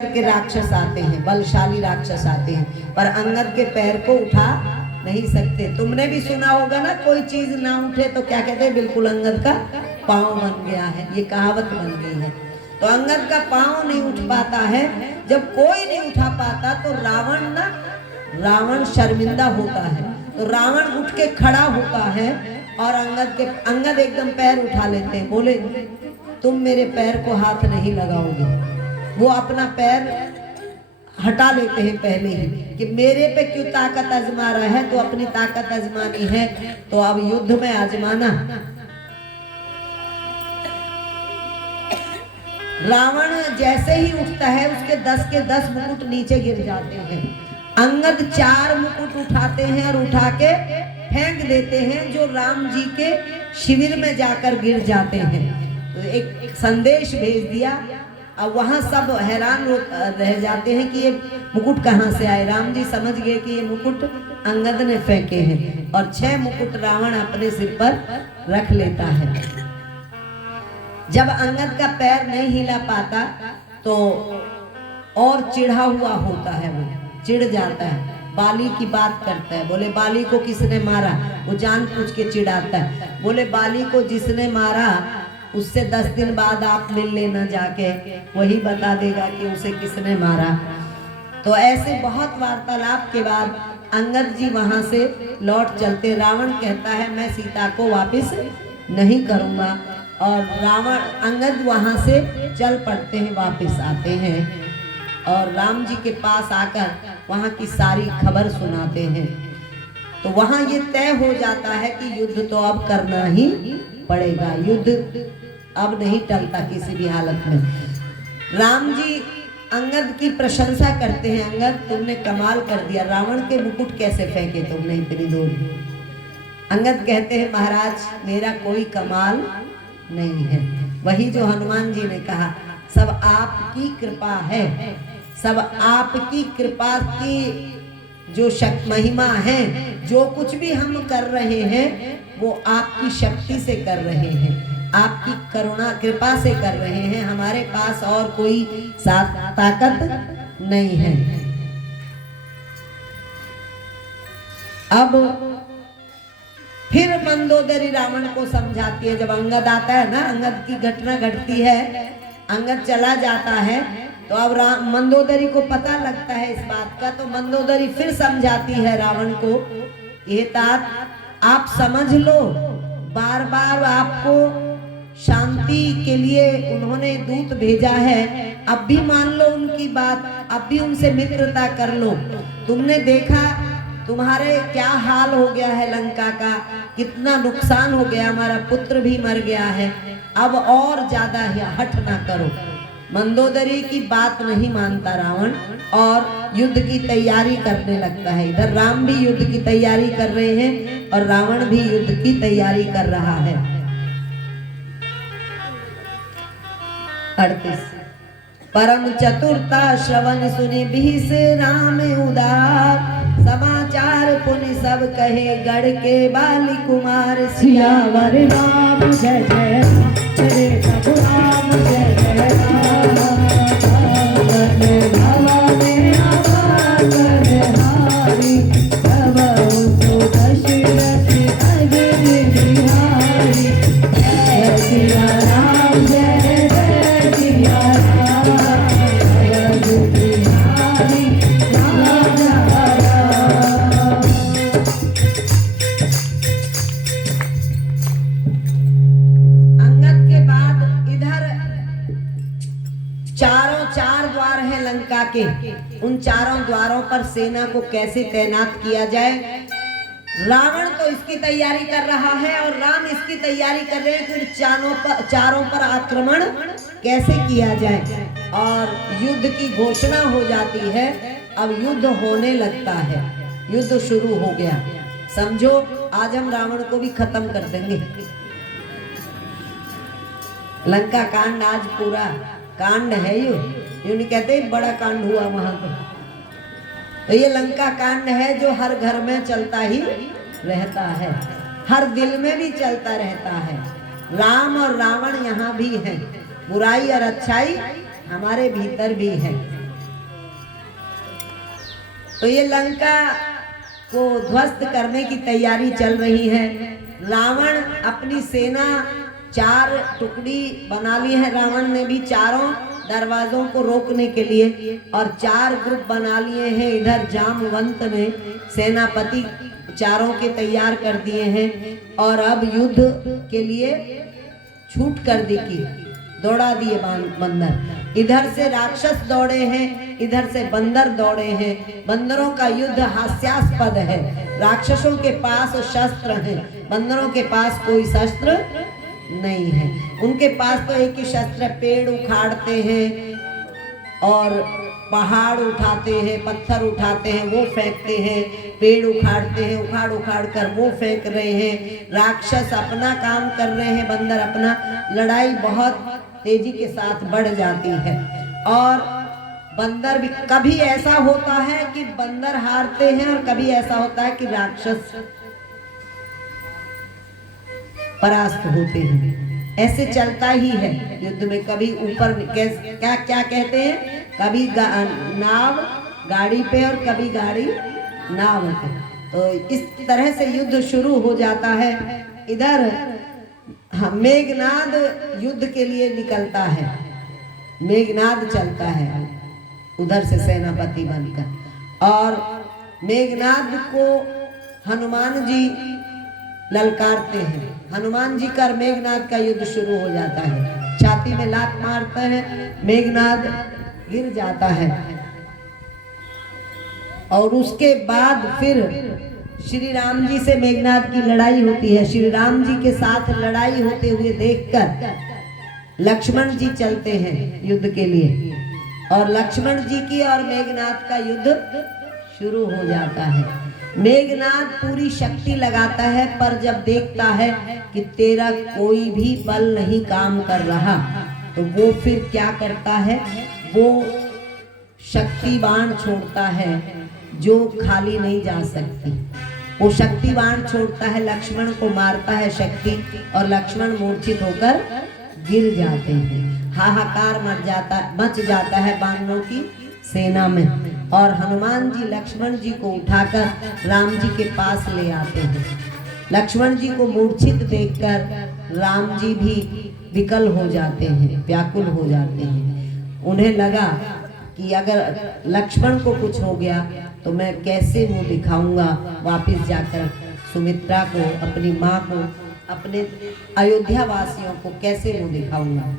के राक्षस आते हैं, बलशाली राक्षस आते हैं, पर अंगद के पैर को उठा नहीं सकते। तुमने भी सुना होगा ना, कोई चीज ना उठे तो क्या कहते हैं, बिल्कुल अंगद का पांव बन गया है, ये कहावत बन गई है। तो अंगद का पांव नहीं उठ पाता है। जब कोई नहीं उठा पाता तो रावण शर्मिंदा होता है, तो रावण उठ के खड़ा होता है और अंगद एकदम पैर उठा लेते हैं, बोले तुम मेरे पैर को हाथ नहीं लगाओगे। वो अपना पैर हटा लेते हैं पहले ही कि मेरे पे क्यों ताकत आजमा रहा है, तो अपनी ताकत आजमानी है तो अब युद्ध में आजमाना। रावण जैसे ही उठता है उसके 10 के 10 मुकुट नीचे गिर जाते हैं। अंगद 4 मुकुट उठाते हैं और उठा के फेंक देते हैं, जो राम जी के शिविर में जाकर गिर जाते हैं। तो एक संदेश भेज दिया। अब वहां सब हैरान रह जाते हैं कि ये मुकुट कहाँ से आए। राम जी समझ गए कि ये मुकुट अंगद ने फेंके हैं और 6 मुकुट रावण अपने सिर पर रख लेता है। जब अंगद का पैर नहीं हिला पाता तो और चिढ़ा हुआ होता है, वो चिढ़ जाता है, बाली की बात करता है। बोले बाली को किसने मारा, वो जान पूछ के चिढ़ाता है। बोले बाली को जिसने मारा उससे 10 दिन बाद आप मिल लेना जाके, वही बता देगा कि उसे किसने मारा। तो ऐसे बहुत वार्तालाप के बाद अंगद जी वहां से लौट चलते। रावण कहता है मैं सीता को वापस नहीं करूंगा, और अंगद वहां से चल पड़ते हैं, वापस आते हैं और राम जी के पास आकर वहां की सारी खबर सुनाते हैं। तो वहां ये तय हो जाता है कि युद्ध तो अब करना ही पड़ेगा, युद्ध अब नहीं टलता किसी भी हालत में। राम जी अंगद की प्रशंसा करते हैं, अंगद तुमने कमाल कर दिया, रावण के मुकुट कैसे फेंके तुमने इतनी दूर। अंगद कहते हैं महाराज मेरा कोई कमाल नहीं है, वही जो हनुमान जी ने कहा, सब आपकी कृपा है, सब आपकी कृपा की जो महिमा है। जो कुछ भी हम कर रहे हैं वो आपकी शक्ति से कर रहे हैं, आपकी करुणा कृपा से कर रहे हैं, हमारे पास और कोई ताकत नहीं है। अब फिर मंदोदरी रावण को समझाती है। जब अंगद आता है ना, अंगद की घटना घटती है, अंगद चला जाता है, तो अब मंदोदरी को पता लगता है इस बात का। तो मंदोदरी फिर समझाती है रावण को, ये तात आप समझ लो, बार बार आपको शांति के लिए उन्होंने दूत भेजा है, अब भी मान लो उनकी बात, अब भी उनसे मित्रता कर लो। तुमने देखा तुम्हारे क्या हाल हो गया है, लंका का कितना नुकसान हो गया, हमारा पुत्र भी मर गया है, अब और ज्यादा हठ ना करो। मंदोदरी की बात नहीं मानता रावण और युद्ध की तैयारी करने लगता है। इधर राम भी युद्ध की तैयारी कर रहे हैं और रावण भी युद्ध की तैयारी कर रहा है। 38 परम चतुरता श्रवण सुनि भीष राम उदार, समाचार पुनि सब कहे गढ़ के बाली कुमार। सियावर राम जय जय श्री रघुराम जय जय राम, भवानी आवाज हारी, तब सो दशरथ अग्नि बिहारी। जय सिया राम जय जय सिया राम, बिहारी राम राम। अंगद के बाद इधर चार द्वार है लंका के, उन चारों द्वारों पर सेना को कैसे तैनात किया जाए। रावण तो इसकी तैयारी कर रहा है और राम इसकी तैयारी कर रहे हैं कि चारों पर आक्रमण कैसे किया जाए। और युद्ध की घोषणा हो जाती है, अब युद्ध होने लगता है, युद्ध शुरू हो गया। समझो आज हम रावण को भी खत्म कर देंगे। लंका कांड आज पूरा कांड है, यूं नहीं कहते बड़ा कांड हुआ वहां तो ये लंका कांड है जो हर घर में चलता ही रहता है, हर दिल में भी चलता रहता है। राम और रावण यहाँ भी हैं, बुराई और अच्छाई हमारे भीतर भी है। तो ये लंका को ध्वस्त करने की तैयारी चल रही है। रावण अपनी सेना 4 टुकड़ी बना ली है। रावण ने भी चारों दरवाजों को रोकने के लिए और 4 ग्रुप बना लिए हैं। इधर जामवंत ने सेनापति चारों के तैयार कर दिए हैं और अब युद्ध के लिए छूट कर दी की दौड़ा दिए बंदर। इधर से राक्षस दौड़े हैं, इधर से बंदर दौड़े हैं। बंदरों का युद्ध हास्यास्पद है। राक्षसों के पास शस्त्र हैं, बंदरों के पास कोई शस्त्र नहीं है। उनके पास तो एक ही शस्त्र, पेड़ उखाड़ते हैं और पहाड़ उठाते हैं, पत्थर उठाते हैं, वो फेंकते हैं। पेड़ उखाड़ते हैं, उखाड़ कर वो फेंक रहे हैं। राक्षस अपना काम कर रहे हैं, बंदर अपना। लड़ाई बहुत तेजी के साथ बढ़ जाती है और बंदर भी, कभी ऐसा होता है कि बंदर हारते हैं और कभी ऐसा होता है कि राक्षस परास्त होते हैं। ऐसे चलता ही है युद्ध में। कभी ऊपर क्या क्या कहते हैं, कभी नाव गाड़ी पे और कभी गाड़ी नाव पे। तो इस तरह से युद्ध शुरू हो जाता है। इधर मेघनाद युद्ध के लिए निकलता है, मेघनाद चलता है उधर से सेनापति बनकर, और मेघनाद को हनुमान जी ललकारते हैं। हनुमान जी का मेघनाद का युद्ध शुरू हो जाता है। छाती में लात मारता है, मेघनाद गिर जाता है और उसके बाद फिर श्री राम जी से मेघनाद की लड़ाई होती है। श्री राम जी के साथ लड़ाई होते हुए देखकर लक्ष्मण जी चलते हैं युद्ध के लिए और लक्ष्मण जी की और मेघनाद का युद्ध शुरू हो जाता है। मेघनाद पूरी शक्ति लगाता है, पर जब देखता है कि तेरा कोई भी बल नहीं काम कर रहा, तो वो फिर क्या करता है, वो शक्ति बाण छोड़ता है जो खाली नहीं जा सकती। वो शक्ति बाण छोड़ता है, लक्ष्मण को मारता है शक्ति, और लक्ष्मण मूर्छित होकर गिर जाते हैं। हाहाकार मच जाता है बानरों की सेना में, और हनुमान जी लक्ष्मण जी को उठाकर राम जी के पास ले आते हैं। लक्ष्मण जी को मूर्छित देखकर राम जी भी विकल हो जाते हैं, व्याकुल हो जाते हैं। उन्हें लगा कि अगर लक्ष्मण को कुछ हो गया तो मैं कैसे मुंह दिखाऊंगा वापस जाकर सुमित्रा को, अपनी माँ को, अपने अयोध्या वासियों को कैसे मुंह दिखाऊंगा।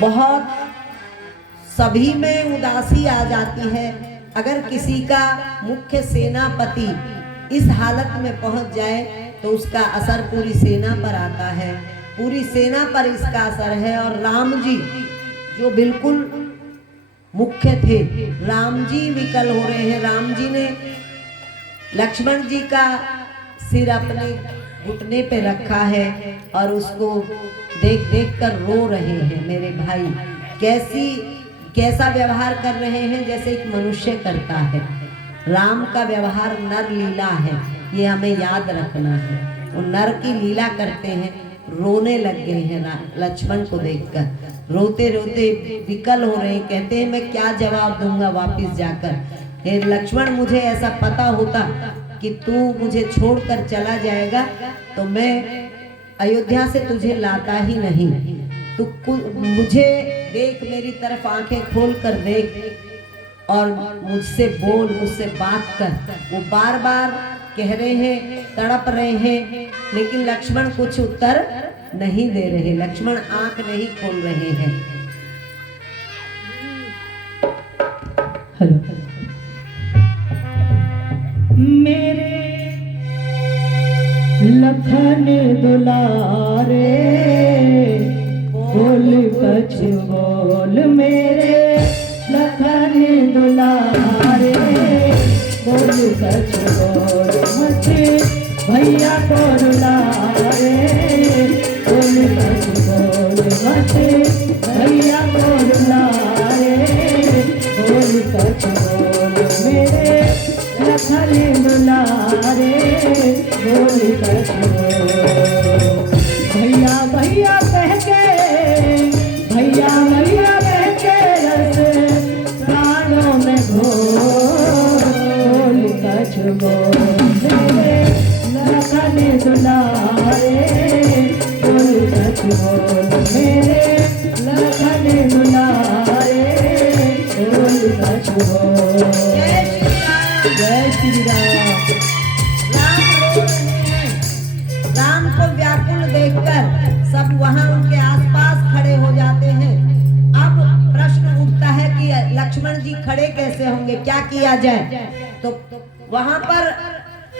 बहुत सभी में उदासी आ जाती है। अगर किसी का मुख्य सेनापति इस हालत में पहुंच जाए तो उसका असर पूरी सेना पर आता है, पूरी सेना पर इसका असर है। और राम जी जो बिल्कुल मुख्य थे, राम जी विकल हो रहे हैं। राम जी ने लक्ष्मण जी का सिर अपने घुटने पे रखा है और उसको देख देख कर रो रहे हैं। मेरे भाई कैसा व्यवहार कर रहे हैं जैसे एक मनुष्य करता है। राम का व्यवहार नर लीला है, ये हमें याद रखना है। वो नर की लीला करते हैं। रोने लग गए हैं लक्ष्मण को देखकर, रोते रोते विकल हो रहे हैं। कहते हैं मैं क्या जवाब दूंगा वापस जाकर। हे लक्ष्मण, मुझे ऐसा पता होता कि तू मुझे छोड़कर चला जाएगा तो मैं अयोध्या से तुझे लाता ही नहीं। तू मुझे देख, मेरी तरफ आंखें खोल कर देख और मुझसे बोल, मुझसे बात कर। वो बार बार कह रहे हैं, तड़प रहे हैं, लेकिन लक्ष्मण कुछ उत्तर नहीं दे रहे। लक्ष्मण आंख नहीं खोल रहे हैं। हेलो, मेरे लखन दुलारे बोल कछ बोल, मेरे लखन दुलारे बोल कछ बोल, मुझे भैया को रुलारे बोल कछ बोल, मुझे भैया को रुलारे बोल कछ बोल, मेरे लखन दुलारे बोल कछ बोल। भैया भैया कह के, भैया भैया कह के रस बोल। जय श्री राम। जय श्री राम। राम रो रहे हैं। राम को व्याकुल देखकर सब वहां उनके आसपास खड़े हो जाते हैं। अब प्रश्न उठता है कि लक्ष्मण जी खड़े कैसे होंगे, क्या किया जाए। तो वहां पर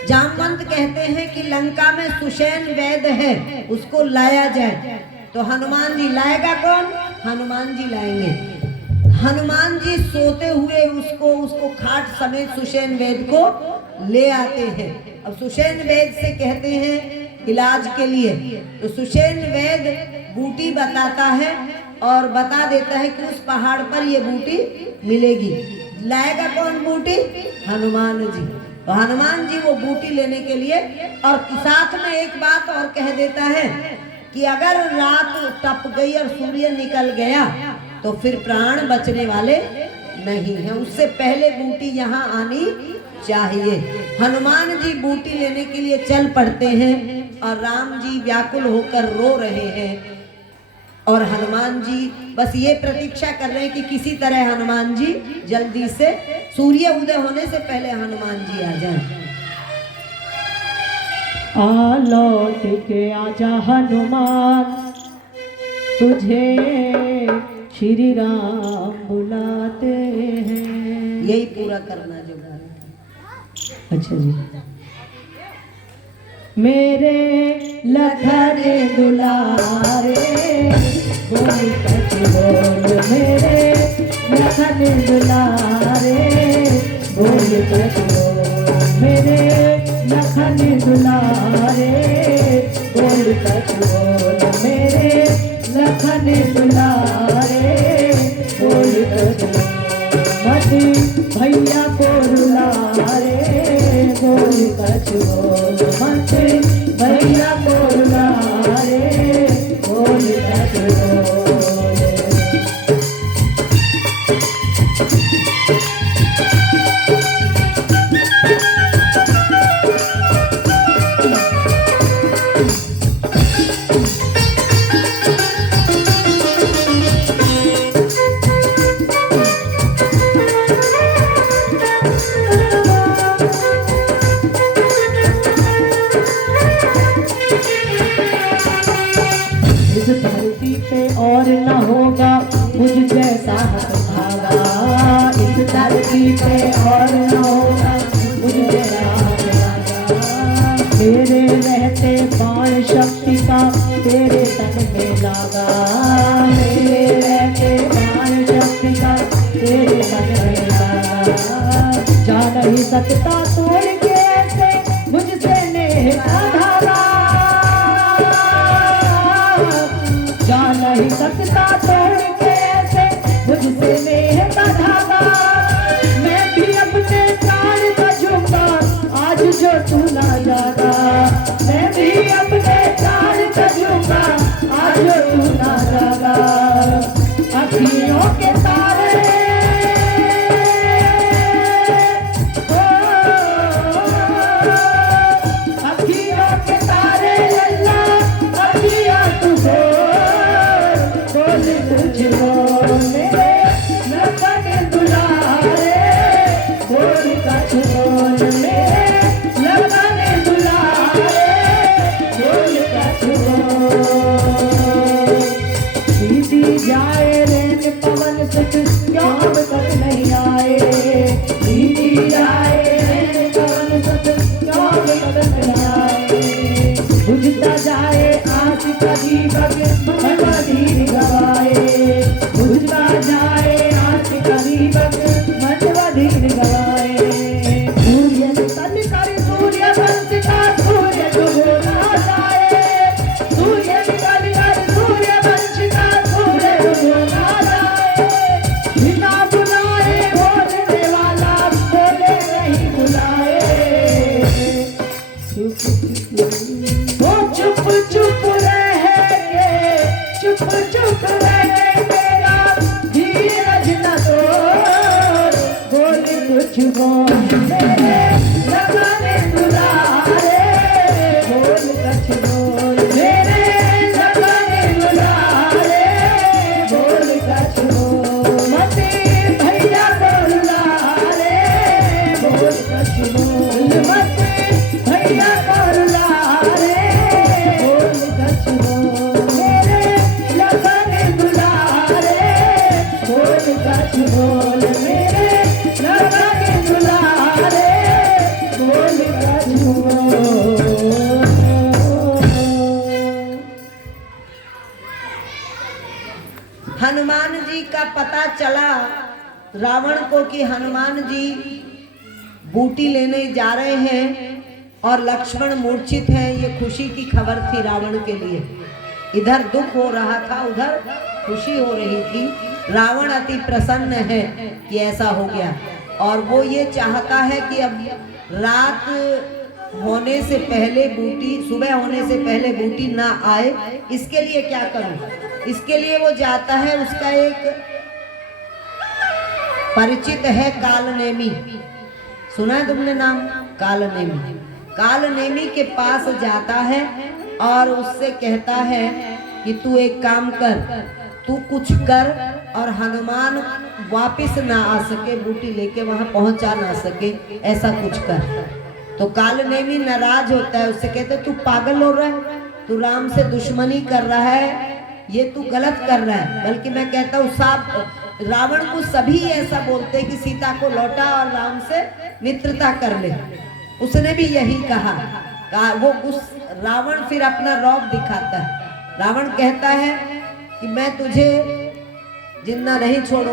जामवंत कहते हैं कि लंका में सुषेण वैद है, उसको लाया जाए। तो हनुमान जी, लाएगा कौन? हनुमान जी लाएंगे। हनुमान जी सोते हुए उसको खाट समेत सुषेण वैद को ले आते हैं। अब सुषेण वैद से कहते हैं इलाज के लिए, तो सुषेण वैद बूटी बताता है और बता देता है कि उस पहाड़ पर ये बूटी मिलेगी। लाएगा कौन बूटी? हनुमान जी। तो हनुमान जी वो बूटी लेने के लिए, और साथ में एक बात और कह देता है कि अगर रात टप गई और सूर्य निकल गया तो फिर प्राण बचने वाले नहीं है, उससे पहले बूटी यहाँ आनी चाहिए। हनुमान जी बूटी लेने के लिए चल पड़ते हैं और राम जी व्याकुल होकर रो रहे हैं। और हनुमान जी बस ये प्रतीक्षा कर रहे हैं कि किसी तरह हनुमान जी जल्दी से, सूर्य उदय होने से पहले हनुमान जी आ जाएं। आ लौट के आजा हनुमान, तुझे श्री राम बुलाते हैं। यही पूरा करना जो गाना। अच्छा जी। मेरे लखन दुलारे बोल सच बोल, मेरे लखन दुलारे बोल सच बोल, मेरे लखन दुलारे बोल सच बोल, मेरे लखन दुलारे बोल सच बोल। मत भैया को रुला रे बोल सच बोल, मत भैया को रुला रे बोल सच बोल। धरती पे और न होगा मुझ जैसा हतभागा, इस धरती पे और न होगा मुझ जैसा हतभागा। तेरे रहते बाण शक्ति का तेरे तन में लागा, तेरे रहते बाण शक्ति का तेरे तन में लागा। जा नहीं सकता तोड़ के ऐसे मुझसे नेह का धागा, जा नहीं सकता तोड़ के ऐसे मुझसे नेह का धागा। मैं भी अपने प्राण बजूंगा आज जो तू ना जागा, मैं भी अपने प्राण बजूंगा आज जो तू ना जागा। अखियों के तारे अखियों के तारे अल्लाह अखियां तुझे मेरे लखन दुलारे बोल सच बोल, मेरे लखन दुलारे बोल सच बोल। दीदी जाए रेन पवन सुख क्यों अब तक नहीं आए, दीदी जाए रेन पवन सुख क्यों अब तक नहीं आए। बुझता जाए आस का दीपक मनवधीर गवाए, बुझता जाए आस का दीपक मनवधीर गवाए। सूर्य तन कर सूर्य वंश का सूर्य डूबो ना जाए, सूर्य निकल कर सूर्य वंश का सूर्य डूबो ना जाए। बिना बुलाए बोलने वाला बोले नहीं बुलाए, वो चुप चुप रहेंगे, चुप चुप रहेंगे, तेरा धीरज न तोड़, बोल कुछ बोल मेरे लखन दुलारे बोल सच बोल, मेरे लखन दुलारे बोल सच बोल। मत भैया को रुला हनुमान जी का पता चला रावण को कि हनुमान जी बूटी लेने जा रहे हैं और लक्ष्मण मूर्छित हैं। ये खुशी की खबर थी रावण के लिए। इधर दुख हो रहा था, उधर खुशी हो रही थी। रावण अति प्रसन्न है कि ऐसा हो गया और वो ये चाहता है कि अब रात होने से पहले बूटी, सुबह होने से पहले बूटी ना आए। इसके लिए क्या करूं? इसके लिए वो जाता है, उसका एक परिचित है कालनेमी, सुना है तुमने नाम? कालनेमी। कालनेमी के पास जाता है और उससे कहता है कि तू एक काम कर, तू कुछ कर और हनुमान वापस ना आ सके, बूटी लेके वहां पहुंचा ना सके, ऐसा कुछ कर। तो कालनेमी नाराज होता है, उससे कहते तू पागल हो रहा है, तू राम से दुश्मनी कर रहा है, ये तू गलत कर रहा है। बल्कि मैं कहता हूँ सब रावण को सभी ऐसा बोलते हैं कि सीता को लौटा और राम से मित्रता कर ले। उसने भी यही कहा। वो उस रावण फिर अपना रौब दिखाता है। रावण कहता है कि मैं तुझे जिंदा नहीं छोड़ूंगा।